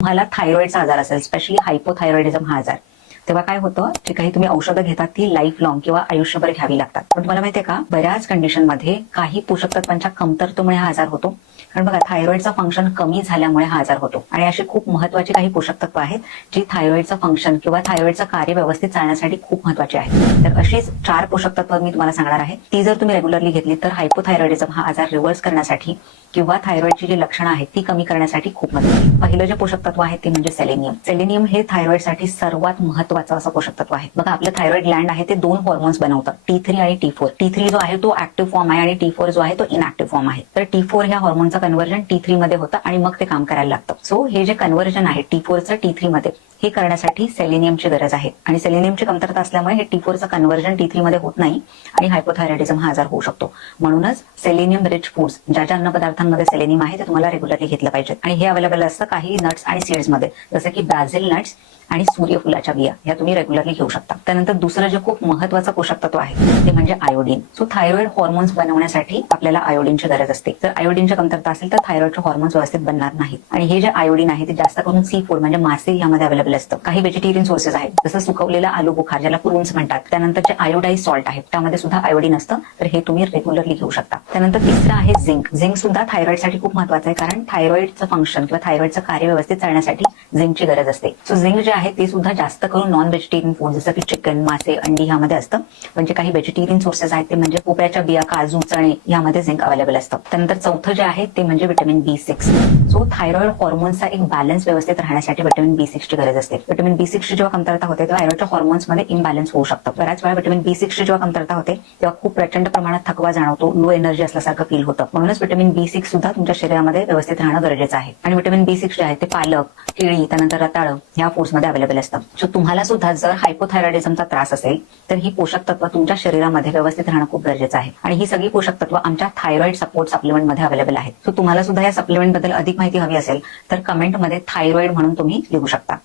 तुम्हाला थायरॉइडचा आजार असेल, स्पेशली हायपोथायरॉइडिझम हा आजार, तेव्हा काय होतं, जे काही तुम्ही औषधं घेतात ती लाईफ लॉंग किंवा आयुष्यभर घ्यावी लागतात. पण तुम्हाला माहितीये का, बऱ्याच कंडिशनमध्ये काही पोषक तत्वांच्या कमतरतेमुळे हा आजार होतो. कारण बघा, थायरॉइडचं फंक्शन कमी झाल्यामुळे हा आजार होतो. आणि अशी खूप महत्वाची काही पोषक तत्व आहेत जी थायरॉइडचं फंक्शन किंवा थायरॉइडचं कार्य व्यवस्थित चालण्यासाठी खूप महत्वाची आहेत. तर अशीच 4 पोषक तत्व मी तुम्हाला सांगणार आहे. ती जर तुम्ही रेग्युलरली घेतली तर हायपोथायरॉइडिझम हा आजार रिव्हर्स करण्यासाठी किंवा थायरॉइडची जी लक्षणं आहेत ती कमी करण्यासाठी खूप मदत होईल. पहिलं जे पोषक तत्व आहे ते म्हणजे सेलेनियम. सेलेनियम हे थायरॉइडसाठी सर्वात महत्वाचं असं पोषक तत्व आहे. बघा, आपलं थायरॉइड ग्लँड आहे ते 2 हॉर्मोन्स बनवतं, T3 आणि T4. T3 जो आहे तो ऍक्टिव्ह फॉर्म आहे आणि T4 जो आहे तो इनऍक्टिव्ह फॉर्म आहे. तर T4 ह्या हॉर्मोनचं कन्व्हर्जन T3 मध्ये होतं आणि मग ते काम करायला लागतं. सो हे जे कन्व्हर्जन आहे T4चं T3 मध्ये, हे करण्यासाठी सेलेनियमची गरज आहे. आणि सेलेनियमची कमतरता असल्यामुळे हे T4चं कन्व्हर्जन T3 मध्ये होत नाही आणि हायपोथायरॉइडिझम हा आजार होऊ शकतो. म्हणूनच सेलेनियम रिच फूड्स, ज्या ज्या अन्न पदार्थांमध्ये सेलेनियम आहे ते तुम्हाला रेग्युलरली घेतलं पाहिजे. आणि हे अवेलेबल असतं काही नट्स आणि सीड्स मध्ये, जसं की ब्राझिल नट्स आणि सूर्यफुलाच्या बिया, ह्या तुम्ही रेग्युलरली घेऊ शकता. त्यानंतर दुसरं जे खूप महत्वाचं पोषक तत्व आहे ते म्हणजे आयोडीन. सो थायरॉइड हॉर्मोन्स बनवण्यासाठी आपल्याला आयोडीनची गरज असते. जर आयोडीनची कमतरता असेल तर थायरॉइडचे हॉर्मोन्स व्यवस्थित बनणार नाहीत. आणि हे जे आयोडीन आहे ते जास्त करून सी फूड म्हणजे मासे यामध्ये अवेलेबल असतं. काही व्हेजिटेरियन सोर्सेस आहेत, जसं सुकवलेला आलू बुखार ज्याला प्रून्स म्हणतात. त्यानंतर जे आयोडाइज सॉल्ट आहे त्यामध्ये सुद्धा आयोडीन असतं, तर हे तुम्ही रेग्युलरली घेऊ शकता. त्यानंतर तिसरं आहे झिंक. झिंक सुद्धा थायरॉइडसाठी खूप महत्वाचं आहे, कारण थायरॉइडचं फंक्शन किंवा थायरॉइडचं कार्य व्यवस्थित चालण्यासाठी झिंकची गरज असते. सो झिंक जे आहे ते सुद्धा जास्त करून नॉन व्हेजिटेरियन फूड जसं की चिकन, मासे, अंडी ह्यामध्ये असतं. म्हणजे काही व्हेजिटेरियन सोर्सेस आहेत ते म्हणजे पोपळ्याच्या बिया, काजू, चणे यामध्ये झिंक अवेलेबल असतं. त्यानंतर चौथं जे आहे ते म्हणजे व्हिटॅमिन B6. सो थायरॉइड हॉर्मोन्सचा एक बॅलन्स व्यवस्थित राहण्यासाठी व्हिटॅमिन B6 ची गरज असते. व्हिटॅमिन B6 ची जेव्हा कमतरता होते तेव्हा थायरॉइडच्या हॉर्मोन्समध्ये इम्बॅलन्स होऊ शकतं. बऱ्याच वेळा व्हिटॅमिन B6 ची जेव्हा कमतरता होते तेव्हा खूप प्रचंड प्रमाणात थकवा जाणवतो, लो एनर्जी असल्यासारखं फील होतं. म्हणूनच व्हिटॅमिन B6 सुद्धा तुमच्या शरीरामध्ये व्यवस्थित राहणं गरजेचं आहे. आणि व्हिटॅमिन B6 जे आहे ते पालक, केळी, त्यानंतर रताळं ह्या फूड्समध्ये अवेलेबल असतं. सो तुम्हाला सुद्धा जर हायपोथायरॉइडिझमचा त्रास असेल तर ही पोषक तत्व तुमच्या शरीरामध्ये व्यवस्थित राहणं खूप गरजेचं आहे. आणि ही सगळी पोषक तत्व आमच्या थायरॉइड सपोर्ट सप्लिमेंट मध्ये अवेलेबल आहेत. सो तुम्हाला सुद्धा या सप्लिमेंट बद्दल अधिक माहिती हवी असेल तर कमेंटमध्ये थायरॉइड म्हणून तुम्ही लिहू शकता.